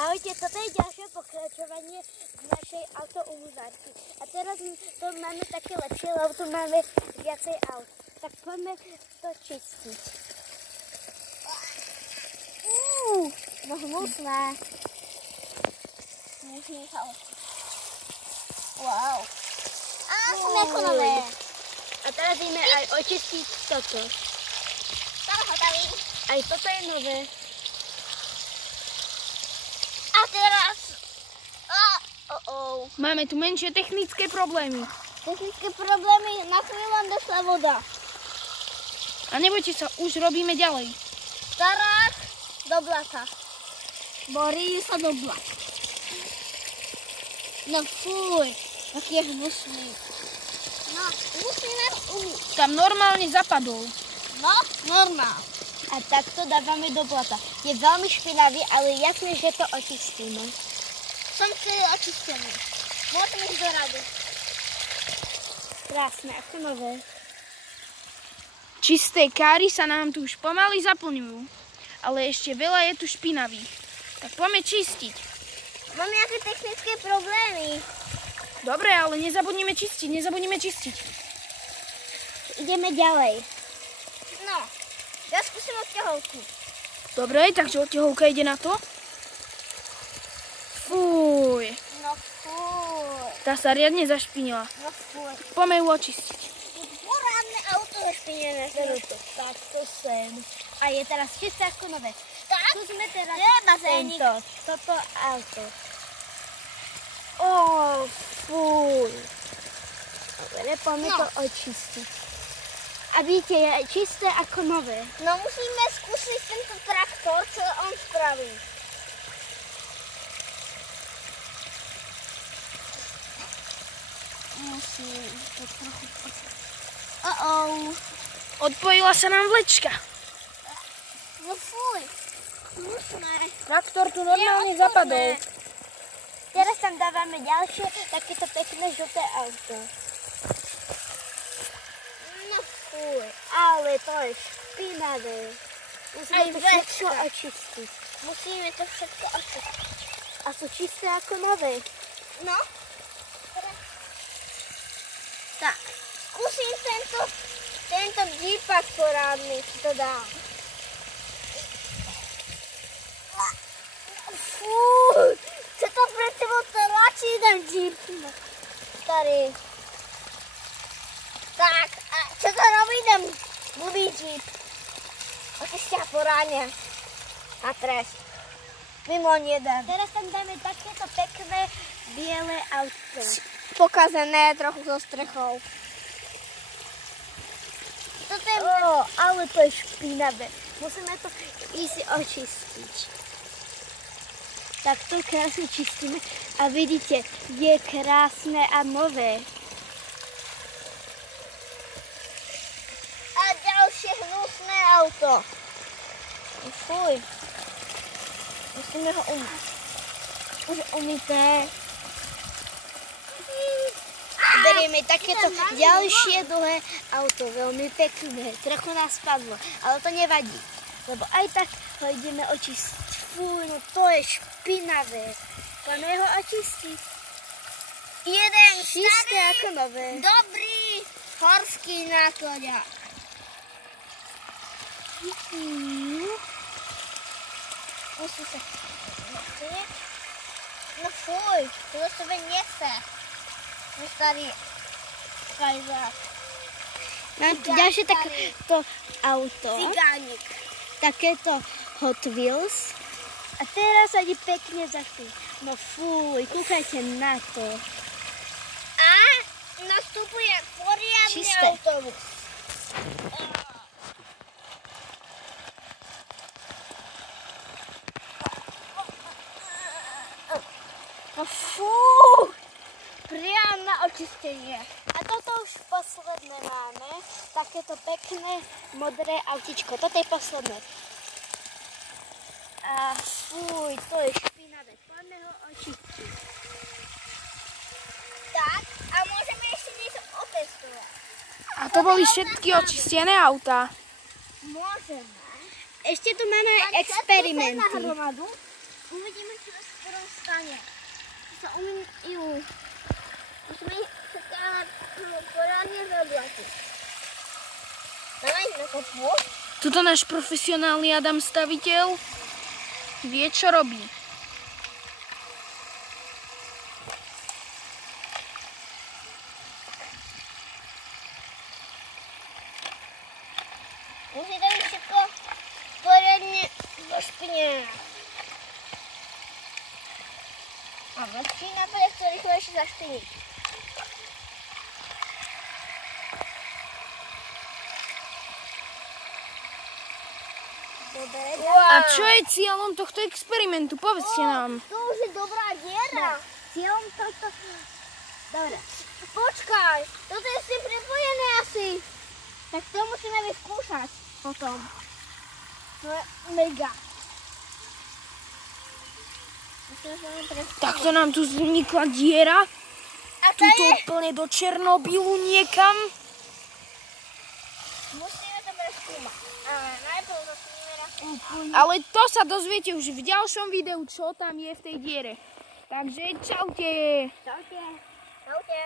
Ahojte, toto je ďalšie pokračovanie z našej autoumývárky. A teraz to máme také lepšie, lebo tu máme viacej aut. Tak poďme to čistiť. No hnusné. Musíme sa očistiť. Wow. A som ako nové. A teraz ideme aj očistiť toto. Tam hotový. Aj toto je nové. A teraz... Máme tu menšie technické problémy. Technické problémy, na chvíľu vám došla voda. A nebojte sa, už robíme ďalej. Starák do blata. Borí sa do blata. No fuj, aký je hnusný. No, musíme umyť. Tam normálne zapadol. No, normálne. A takto dávame do blata. Je veľmi špinavý, ale jasne, že to očistíme. Som celý očistený. Môžeme ísť do rady. Krásne, ako nové. Čisté káry sa nám tu už pomaly zaplňujú. Ale ešte veľa je tu špinavých. Tak poďme čistiť. Mám nejaké technické problémy. Dobre, ale nezabudnime čistiť. Ideme ďalej. No, ja skúsim odťahovku. Dobre, takže odťahovka ide na to. Fúj. No fuj. Tá sa riadne zašpinila. No fuj. Poďme ju očistiť. Porádne auto zašpinené. Tak to sem. A je teraz čisté ako nové. Tak? Skúsme teraz toto auto. Fuj. Dobre, poďme to očistiť. A vidíte, je čisté ako nové. No musíme skúsiť tento traktor, čo on spraví. Musím to trochu Odpojila sa nám vlečka. No fuj. Hnusné. Traktor tu normálne zapadol. Teraz tam dávame ďalšie takéto pekné žlté auto. No fuj, ale to je špinavé. Musíme to všetko očistiť. A sú čisté ako nové. No. Tak, skúsim tento džípak porádny, si to dám. Fúj, čo to pre tebou tlačí ten džíp, starý. Tak, a čo to robí ten blbý džíp? Očistia porádne. A trest. Mimo jeden. Teraz tam dáme takéto pekné biele auto. Pokazené trochu so strechou. Toto je... ale to je špinavé. Musíme to ísť očistiť. Tak to krásne čistíme a vidíte, je krásne a nové. A ďalšie hnusné auto. Fuj. Musíme ho umyť. Už umyté. Berieme takéto ďalšie dlhé auto, veľmi pekné, trochu nás spadlo, ale to nevadí, lebo aj tak ho ideme očistiť. Fúj, no to je špinavé. Poďme ho očistiť. Jeden čisté ako nové. Dobrý horský nákladiak. Musí sa... No fuj, to do sebe nechce. Starý kajzák. Mám tu ďalšie takéto auto. Cigánik. Takéto Hot Wheels. A teraz sa ide pekne zašpiť. No fúj, kúkajte na to. A nastupuje poriadny autobus. No fúj. Priam na očistenie. A toto už posledné máme. Takéto pekné modré autičko. Toto je posledné. A fuj, to je špinavé. Poďme ho očistiť. Tak, a môžeme ešte niečo otestovať. A to boli všetky očistené autá. Môžeme. Ešte tu máme experimenty. Uvidíme, skoro stane. Sa umýjú. Musíme sa stále poradne zablatiť. Dávaj na kopu. Tuto náš profesionálny Adam staviteľ vie, čo robí. Musí to byť všetko poriadne zašpinené. A lepší nápad, jak to rýchlejšie zašpiniť. A čo je cieľom tohto experimentu? Povedzte nám. To už je dobrá diera. Cieľom tohto... Dobre. Počkaj, toto je s tým prepojené asi. Tak to musíme vyskúšať potom. To je mega. Takto nám tu vznikla diera. A to Tuto je... úplne do Černobylu niekam. Musíme to preskúmať. Ale najprv začneme na úplne. Ale to sa dozviete už v ďalšom videu, čo tam je v tej diere. Takže čaute. Čaute. Čaute.